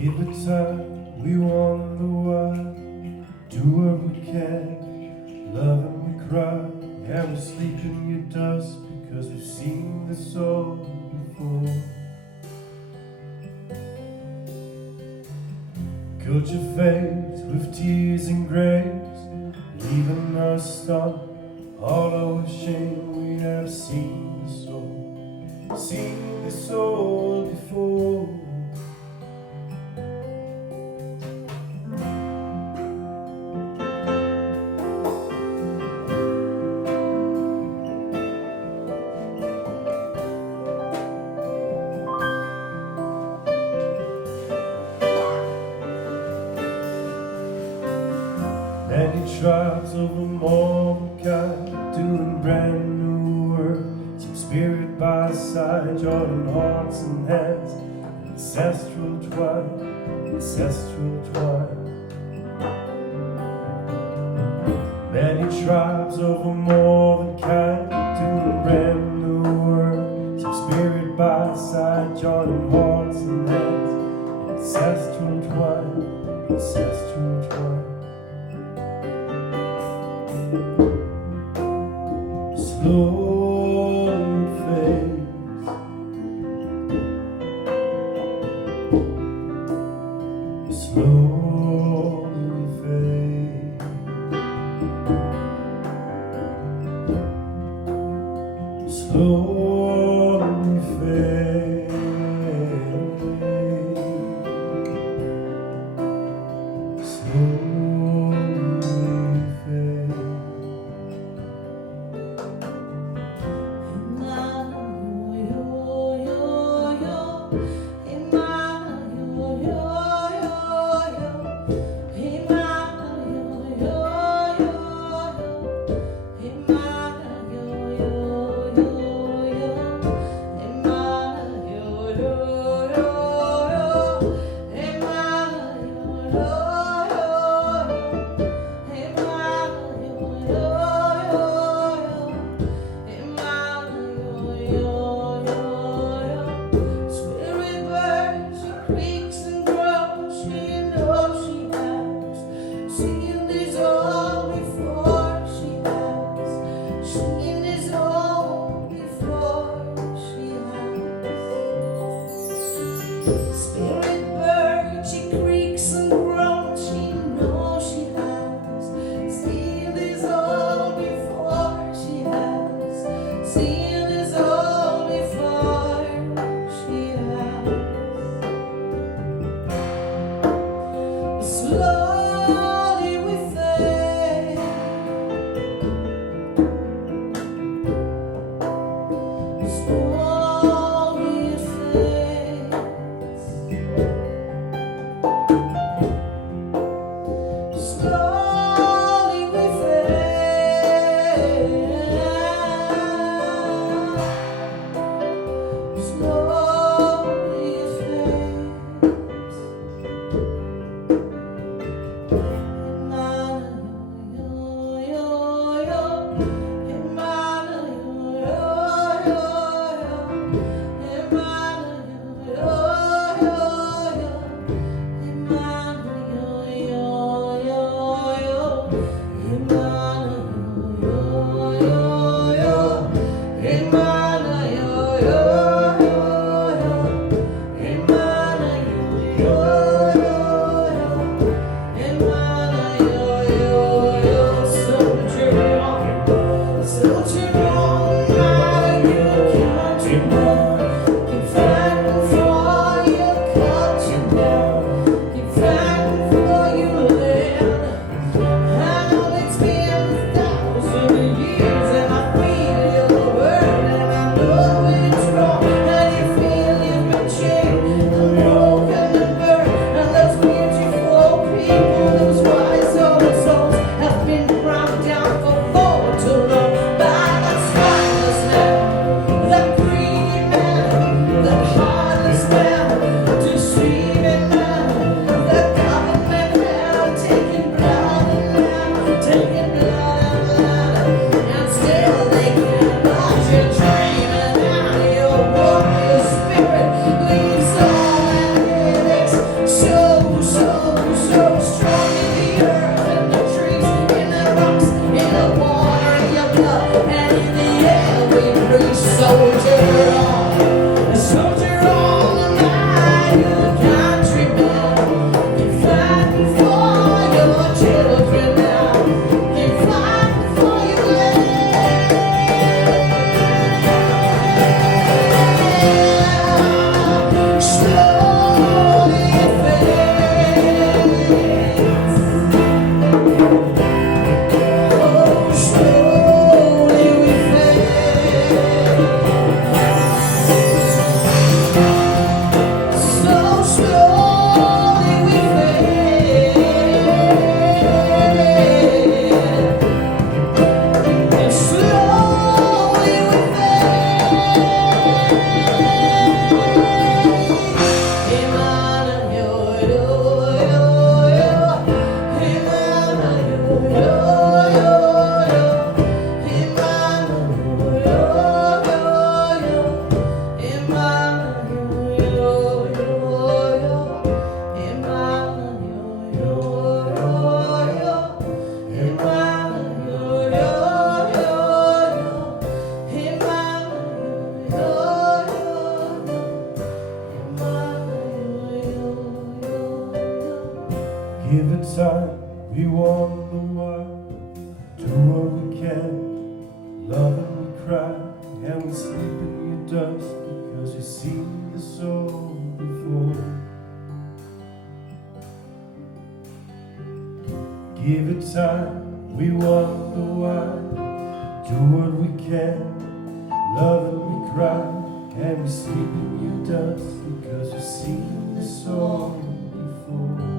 Give it time, we wonder why. Do what we can, love and we cry. And we sleep in your dust because we've seen this all before. Coat your face with tears and grace, leaving us stunned, all our shame. We have seen this all before. Many tribes over Morgenland, doing brand new work. Some spirit by side, joining hearts and hands, ancestral twine, ancestral twine. Many tribes over more than kind, doing brand new work. Some spirit by side, joining hearts and hands, ancestral twine, ancestral twine. Slowly fades, slowly fades, slowly fades, slowly fades. Spirit bird, she creaks and groans, she knows she has seen this all before. She has seen this all before. She has. Slowly we fade, slowly it fades. Slowly we fade, slowly it fades. Yo, dust because we've seen this all before. Give it time, we wonder why. Do what we can, love and we cry. Can we sleep in your dust because we've seen this all before?